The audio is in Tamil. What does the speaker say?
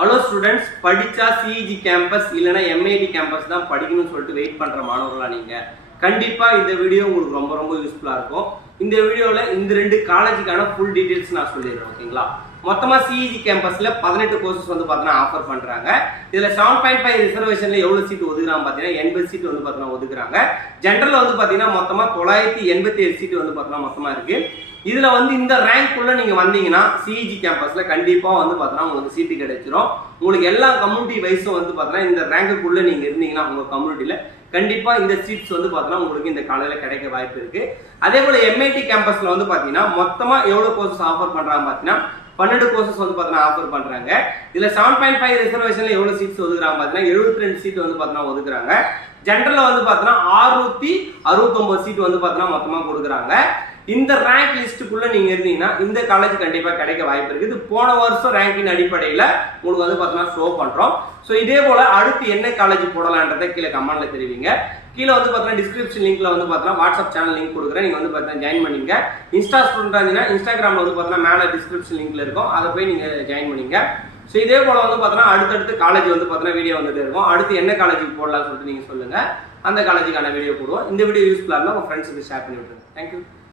ஹலோ ஸ்டூடெண்ட்ஸ், படிச்சா சிஇஜி கேம்பஸ் இல்லைனா எம்ஐடி கேம்பஸ் தான் படிக்கணும்னு சொல்லிட்டு வெயிட் பண்ற மாணவர்களா நீங்க கண்டிப்பா இந்த வீடியோ உங்களுக்கு ரொம்ப ரொம்ப யூஸ்ஃபுல்லா இருக்கும். இந்த வீடியோல இந்த ரெண்டு காலேஜுக்கான ஃபுல் டீடைல்ஸ் நான் சொல்லிடுறேன். ஓகேங்களா? மொத்தமா சிஇஜி கேம்பஸ்ல 18 கோர்சஸ் வந்து பார்த்தீங்கன்னா ஆஃபர் பண்றாங்க. இதுல 7.5 ரிசர்வேஷன்ல எவ்வளவு சீட் ஒதுக்குறாங்க பார்த்தீங்கன்னா 80 சீட் வந்து பார்த்தீங்கன்னா ஒதுக்குறாங்க. ஜெனரல்ல வந்து பார்த்தீங்கன்னா மொத்தமா 987 சீட் வந்து பார்த்தீங்கன்னா மொத்தமா இருக்கு. இதுல வந்து இந்த ரேங்க் உள்ள நீங்க வந்தீங்கன்னா சிஇஜி கேம்பஸ்ல கண்டிப்பா வந்து பார்த்தீங்கன்னா உங்களுக்கு சீட்டு கிடைச்சிரும். உங்களுக்கு எல்லா கம்யூனிட்டி வைஸும் வந்து பார்த்தீங்கன்னா இந்த ரேங்குக்குள்ள நீங்க இருந்தீங்கன்னா உங்க கம்யூனிட்டியில கண்டிப்பா இந்த சீட்ஸ் வந்து பார்த்தீங்கன்னா உங்களுக்கு இந்த காலையில கிடைக்க வாய்ப்பு இருக்கு. அதே போல எம்ஐடி கேம்பஸ்ல வந்து பார்த்தீங்கன்னா மொத்தமா எவ்வளவு கோர்சஸ் ஆஃபர் பண்றாங்க பார்த்தீங்கன்னா 12 கோர்சஸ் வந்து பார்த்தீங்கன்னா ஆஃபர் பண்றாங்க. இதுல 7.5 ரிசர்வேஷன்ல எவ்வளவு சீட்ஸ் ஒதுக்குறாங்க பார்த்தீங்கன்னா 72 சீட் வந்து பார்த்தீங்கன்னா ஒதுக்குறாங்க. ஜெனரல்ல வந்து பார்த்தீங்கன்னா 669 சீட் வந்து பார்த்தீங்கன்னா மொத்தமா கொடுக்குறாங்க. இந்த ரேங்க் லிஸ்ட்டுக்குள்ள நீங்க இருந்தீங்கன்னா இந்த காலேஜ் கண்டிப்பா கிடைக்க வாய்ப்பு இருக்கு. இது போன வருஷம் ரேங்கின் அடிப்படையில உங்களுக்கு வந்து பார்த்தீங்கன்னா ஷோ பண்றோம். ஸோ இதே போல அடுத்து என்ன காலேஜ் போடலான்றதை கீழே கமெண்ட்ல தெரிவிங்க. கீழே வந்து பார்த்தீங்கன்னா டிஸ்கிரிப்ஷன் லிங்க்ல வந்து பார்த்தீங்கன்னா வாட்ஸ்அப் சேனல் லிங்க் கொடுக்குறேன். நீங்க வந்து பார்த்தீங்கன்னா ஜாயின் பண்ணிங்க. இன்ஸ்டா ஸ்டூடெண்டா இருந்தீங்கன்னா இன்ஸ்டாகிராம்ல வந்து பார்த்தீங்கன்னா மேலே டிஸ்கிரிப்ஷன் லிங்க்ல இருக்கும், அதை போய் நீங்க ஜாயின் பண்ணிங்க. ஸோ இதே போல வந்து பார்த்தீங்கன்னா அடுத்தடுத்து காலேஜ் வந்து பார்த்தீங்கன்னா வீடியோ வந்துட்டு இருக்கும். அடுத்து என்ன காலேஜுக்கு போடலாம்னு சொல்லிட்டு நீங்க சொல்லுங்க, அந்த காலேஜுக்கான வீடியோ போடுவோம். இந்த வீடியோ யூஸ்ஃபுல்லாக இருந்தால் உங்க ஃப்ரெண்ட்ஸுக்கு ஷேர் பண்ணி விட்டுருங்க. தேங்க்யூ.